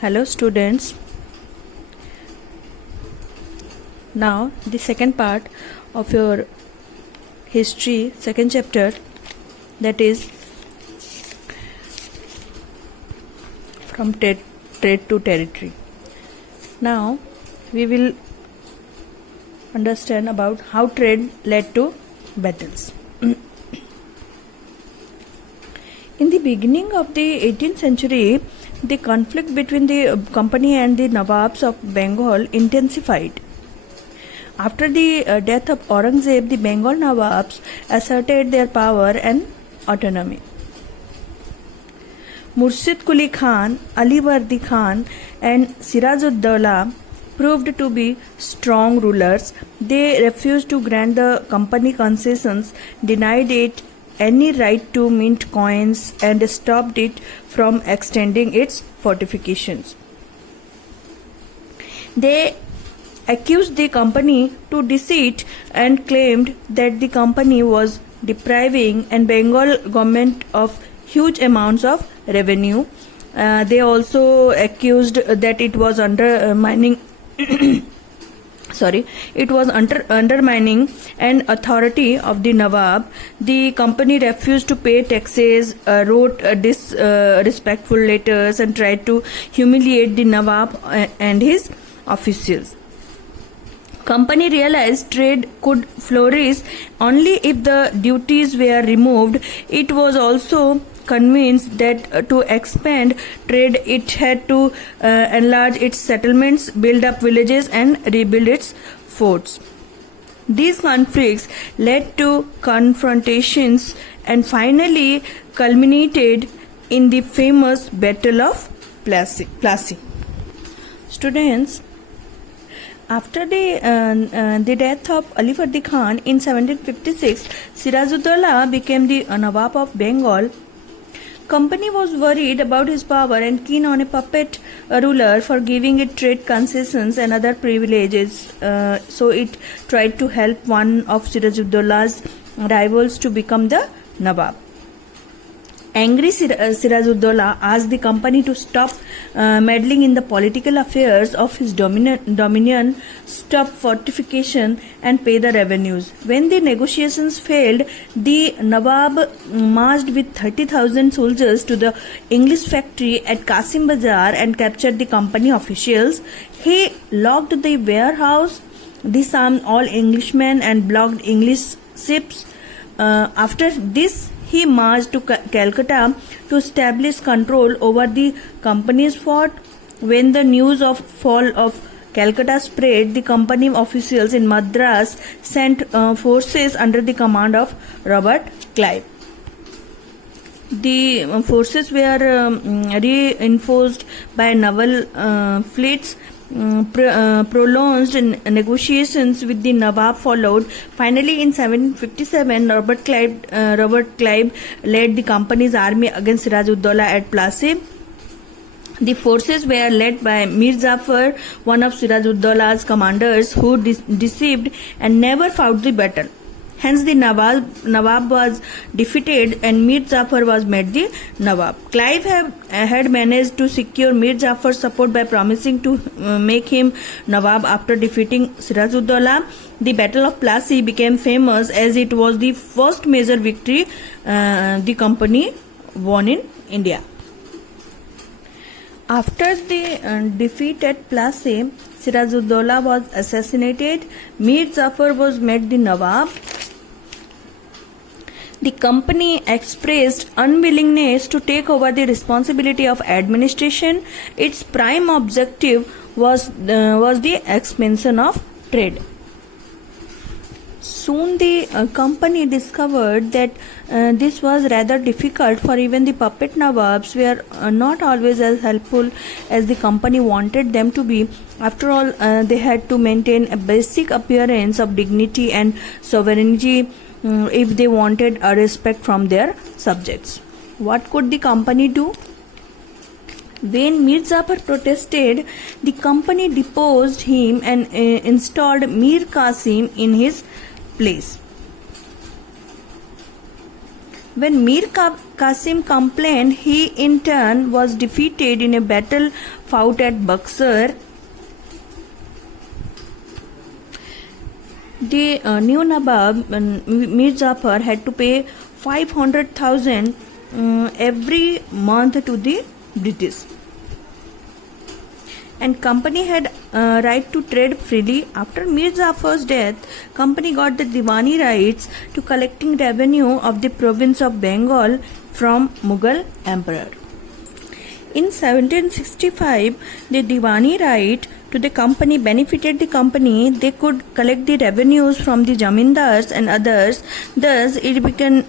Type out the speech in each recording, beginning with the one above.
Hello students. Now the second part of your history, second chapter, that is from trade to territory. Now we will understand about how trade led to battles. In the beginning of the 18th century, the conflict between the company and the Nawabs of Bengal intensified. After the death of Aurangzeb, the Bengal Nawabs asserted their power and autonomy. Murshid Quli Khan, Ali Vardi Khan, and Siraj-ud-Dawla proved to be strong rulers. They refused to grant the company concessions, denied it any right to mint coins, and stopped it from extending its fortifications. They accused the company to deceit and claimed that the company was depriving and Bengal government of huge amounts of revenue. They also accused that it was undermining undermining an authority of the Nawab. The company refused to pay taxes, wrote disrespectful letters, and tried to humiliate the Nawab and his officials. Company realized trade could flourish only if the duties were removed. It was also convinced that to expand trade it had to enlarge its settlements, build up villages, and rebuild its forts. These conflicts led to confrontations and finally culminated in the famous Battle of Plassey. Students, after the death of Ali Vardi Khan in 1756, Siraj-ud-Dawla became the Nawab of Bengal. Company was worried about his power and keen on a puppet ruler for giving it trade concessions and other privileges. So it tried to help one of Siraj-ud-Dawla's rivals to become the Nawab. Angry Siraj-ud-Dawla asked the company to stop meddling in the political affairs of his dominion, stop fortification, and pay the revenues. When the negotiations failed, the Nawab marched with 30,000 soldiers to the English factory at Kasim Bazar and captured the company officials. He locked the warehouse, disarmed all Englishmen, and blocked English ships. After this, he marched to Calcutta to establish control over the company's fort. When the news of fall of Calcutta spread, the company officials in Madras sent forces under the command of Robert Clive. The forces were reinforced by naval fleets. Prolonged negotiations with the Nawab followed. Finally, in 1757, Robert Clive led the company's army against Siraj-ud-Dawla at Plassey. The forces were led by Mir Jafar, one of Siraj-ud-Dawla's commanders, who deceived and never fought the battle. Hence, the Nawab was defeated and Mir Jafar was made the Nawab. Clive had managed to secure Mir Jafar's support by promising to make him Nawab after defeating Siraj-ud-Dawla. The Battle of Plassey became famous as it was the first major victory the company won in India. After the defeat at Plassey, Siraj-ud-Dawla was assassinated. Mir Jafar was made the Nawab. The company expressed unwillingness to take over the responsibility of administration. Its prime objective was the expansion of trade. Soon the company discovered that this was rather difficult, for even the puppet Nawabs were not always as helpful as the company wanted them to be. After all, they had to maintain a basic appearance of dignity and sovereignty if they wanted a respect from their subjects. What could the company do? When Mir Jafar protested, the company deposed him and installed Mir Qasim in his place. When Mir Qasim complained, he in turn was defeated in a battle fought at Buxar. The new Nawab Mir Jafar had to pay 500,000 every month to the British, and company had right to trade freely. After Mir Jafar's death, company got the Diwani rights to collecting revenue of the province of Bengal from Mughal emperor. In 1765, the Diwani right to the company benefited the company. They could collect the revenues from the jamindars and others. Thus, it began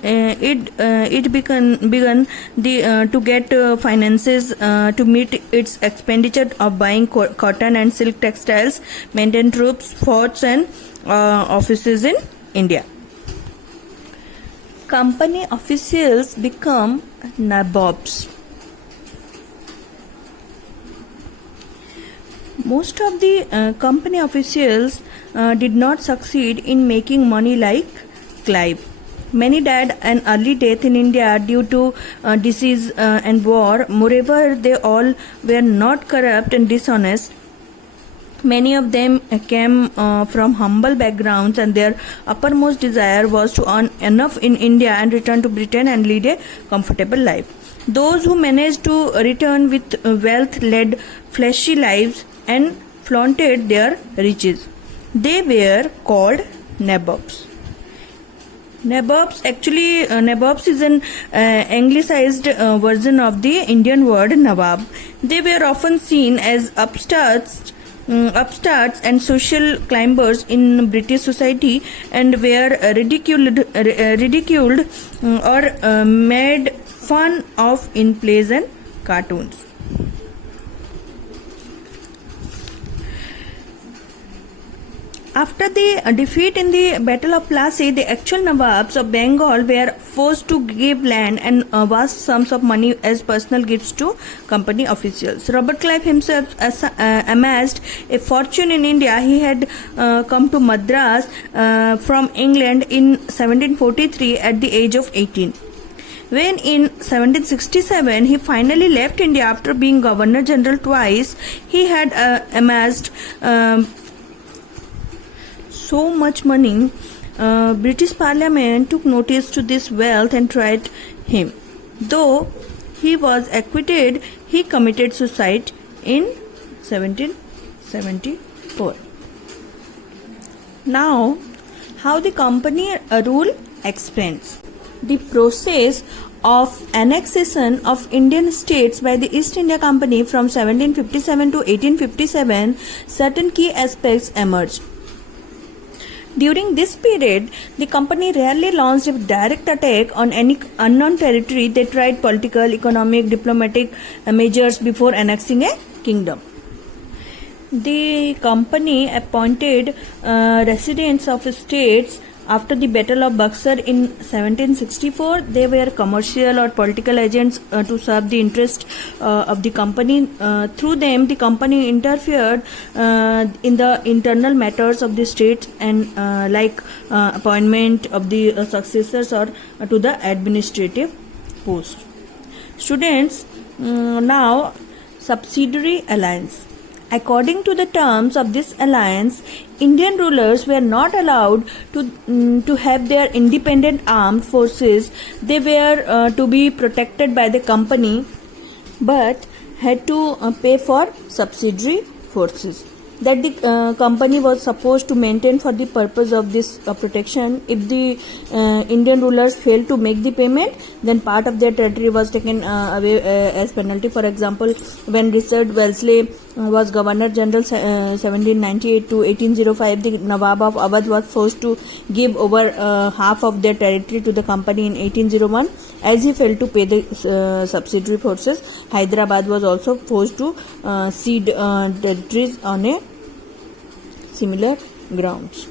to get finances to meet its expenditure of buying cotton and silk textiles, maintain troops, forts, and offices in India. Company officials become nabobs. Most of the company officials did not succeed in making money like Clive. Many died an early death in India due to disease and war. Moreover, they all were not corrupt and dishonest. Many of them came from humble backgrounds, and their uppermost desire was to earn enough in India and return to Britain and lead a comfortable life. Those who managed to return with wealth led fleshy lives and flaunted their riches. They were called nabobs. Nabobs is an anglicized version of the Indian word nawab. They were often seen as upstarts and social climbers in British society, and were ridiculed or made fun of in plays and cartoons. After the defeat in the Battle of Plassey, the actual Nawabs of Bengal were forced to give land and vast sums of money as personal gifts to company officials. Robert Clive himself amassed a fortune in India. He had come to Madras from England in 1743 at the age of 18. When in 1767 he finally left India after being Governor General twice, he had amassed so much money. British Parliament took notice to this wealth and tried him. Though he was acquitted, he committed suicide in 1774. Now, how the company rule expands. The process of annexation of Indian states by the East India Company from 1757 to 1857, certain key aspects emerged. During this period, the company rarely launched a direct attack on any unknown territory. They tried political, economic, diplomatic measures before annexing a kingdom. The company appointed residents of states after the Battle of Buxar in 1764. They were commercial or political agents to serve the interest of the company. Through them, the company interfered in the internal matters of the states and like appointment of the successors or to the administrative post. Students, now subsidiary alliance. According to the terms of this alliance, Indian rulers were not allowed to have their independent armed forces. They were to be protected by the company, but had to pay for subsidiary forces that the company was supposed to maintain for the purpose of this protection. If the Indian rulers failed to make the payment, then part of their territory was taken away as penalty. For example, when Richard Wellesley was Governor General 1798 to 1805, the Nawab of Awadh was forced to give over half of their territory to the company in 1801 as he failed to pay the subsidiary forces. Hyderabad was also forced to cede territories on a similar grounds.